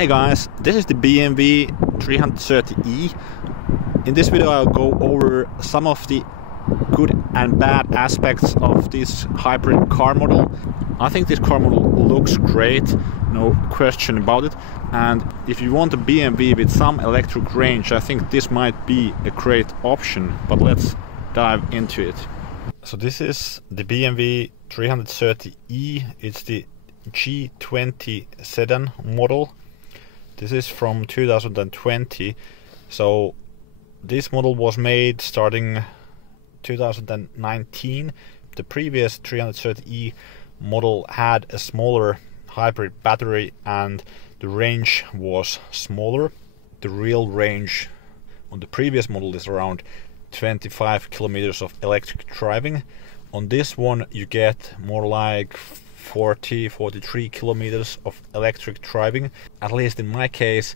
Hey guys, this is the BMW 330e. In this video I'll go over some of the good and bad aspects of this hybrid car model. I think this car model looks great, no question about it, and if you want a BMW with some electric range, I think this might be a great option, but let's dive into it. So this is the BMW 330e, it's the G20 sedan model. This is from 2020, so this model was made starting 2019. The previous 330e model had a smaller hybrid battery and the range was smaller. The real range on the previous model is around 25 kilometers of electric driving. On this one you get more like 43 kilometers of electric driving. At least in my case,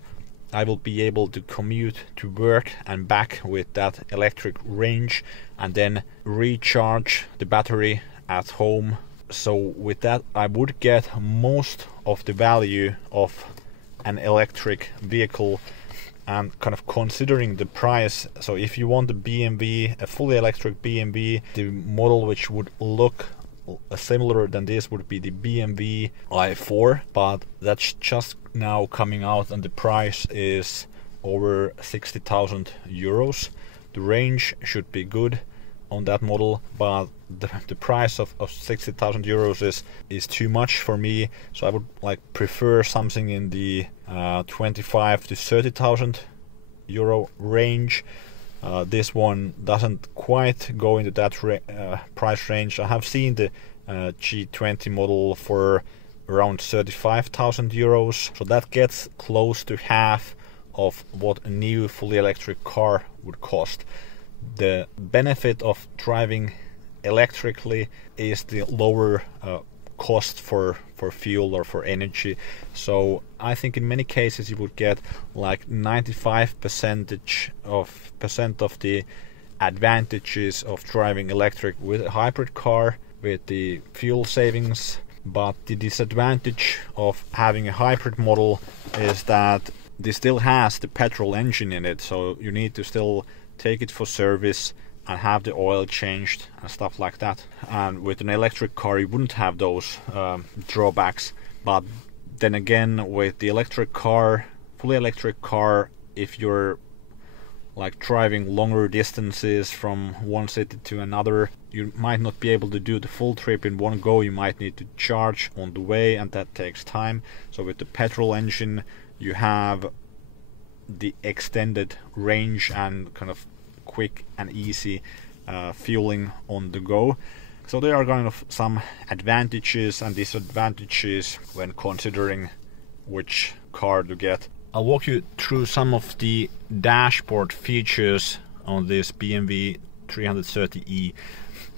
I will be able to commute to work and back with that electric range and then recharge the battery at home. So with that I would get most of the value of an electric vehicle, and kind of considering the price. So if you want a fully electric BMW, the model which would look similar than this would be the BMW i4, but that's just now coming out and the price is over 60,000 euros. The range should be good on that model, but the price of 60,000 euros is too much for me, so I would prefer something in the 25 to 30,000 euro range. This one doesn't quite go into that price range. I have seen the G20 model for around 35,000 euros, so that gets close to half of what a new fully electric car would cost. The benefit of driving electrically is the lower cost for fuel or for energy. So I think in many cases you would get like 95% of the advantages of driving electric with a hybrid car with the fuel savings. But the disadvantage of having a hybrid model is that this still has the petrol engine in it, so you need to still take it for service and have the oil changed and stuff like that. And with an electric car you wouldn't have those drawbacks. But then again, with the electric car, fully electric car, if you're like driving longer distances from one city to another, you might not be able to do the full trip in one go. You might need to charge on the way and that takes time. So with the petrol engine you have the extended range and kind of quick and easy fueling on the go. So there are kind of some advantages and disadvantages when considering which car to get. I'll walk you through some of the dashboard features on this BMW 330e.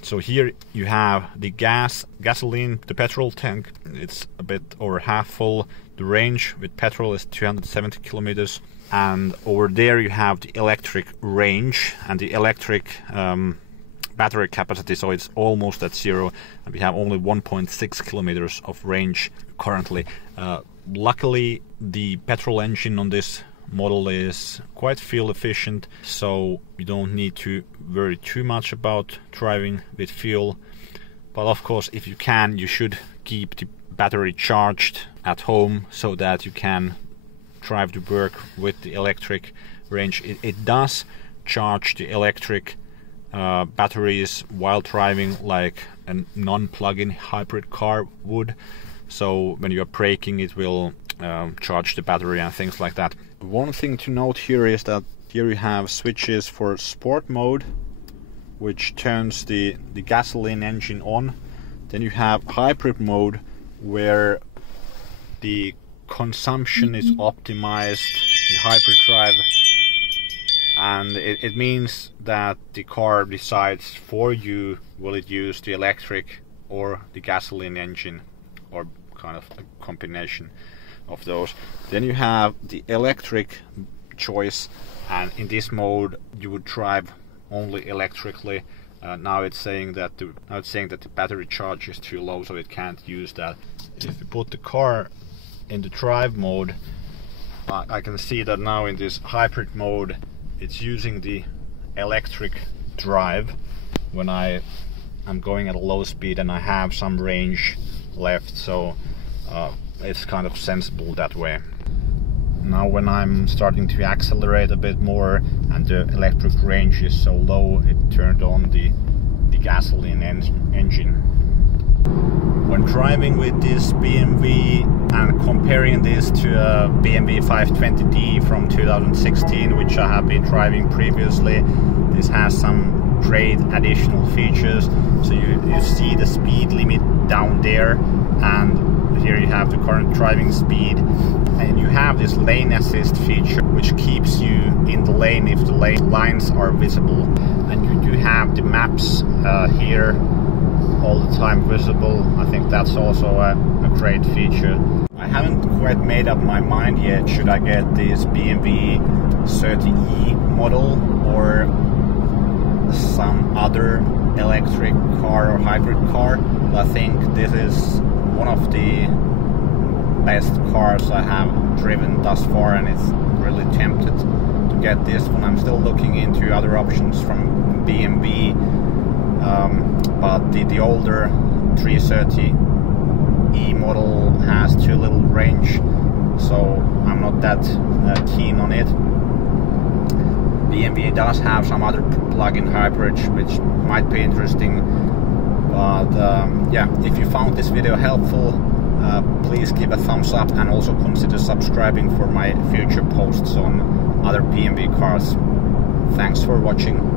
So here you have the gasoline, the petrol tank, it's a bit over half full. The range with petrol is 270 kilometers. And over there you have the electric range and the electric battery capacity, so it's almost at zero, and we have only 1.6 kilometers of range currently. Luckily the petrol engine on this model is quite fuel efficient, so you don't need to worry too much about driving with fuel. But of course, if you can, you should keep the battery charged at home so that you can drive to work with the electric range. It does charge the electric batteries while driving like a non-plug-in hybrid car would. So when you're braking it will charge the battery and things like that. One thing to note here is that here you have switches for sport mode, which turns the gasoline engine on. Then you have hybrid mode where the consumption is optimized in hybrid drive, and it means that the car decides for you will it use the electric or the gasoline engine, or kind of a combination of those. Then you have the electric choice, and in this mode you would drive only electrically. Now it's saying that the battery charge is too low, so it can't use that. If you put the car in the drive mode, I can see that now in this hybrid mode it's using the electric drive when I'm going at a low speed and I have some range left, so it's kind of sensible that way. Now when I'm starting to accelerate a bit more and the electric range is so low, it turned on the gasoline engine. When driving with this BMW and comparing this to a BMW 520d from 2016, which I have been driving previously, this has some great additional features. So you see the speed limit down there, and here you have the current driving speed, and you have this lane assist feature which keeps you in the lane if the lane lines are visible, and you do have the maps here all the time visible. I think that's also a great feature. I haven't quite made up my mind yet, should I get this BMW 30e model or some other electric car or hybrid car. I think this is one of the best cars I have driven thus far, and it's really tempted to get this one. I'm still looking into other options from BMW, but the older 330e model has too little range, so I'm not that keen on it. BMW does have some other plug-in hybrids which might be interesting, but yeah, if you found this video helpful, please give a thumbs up and also consider subscribing for my future posts on other BMW cars. Thanks for watching.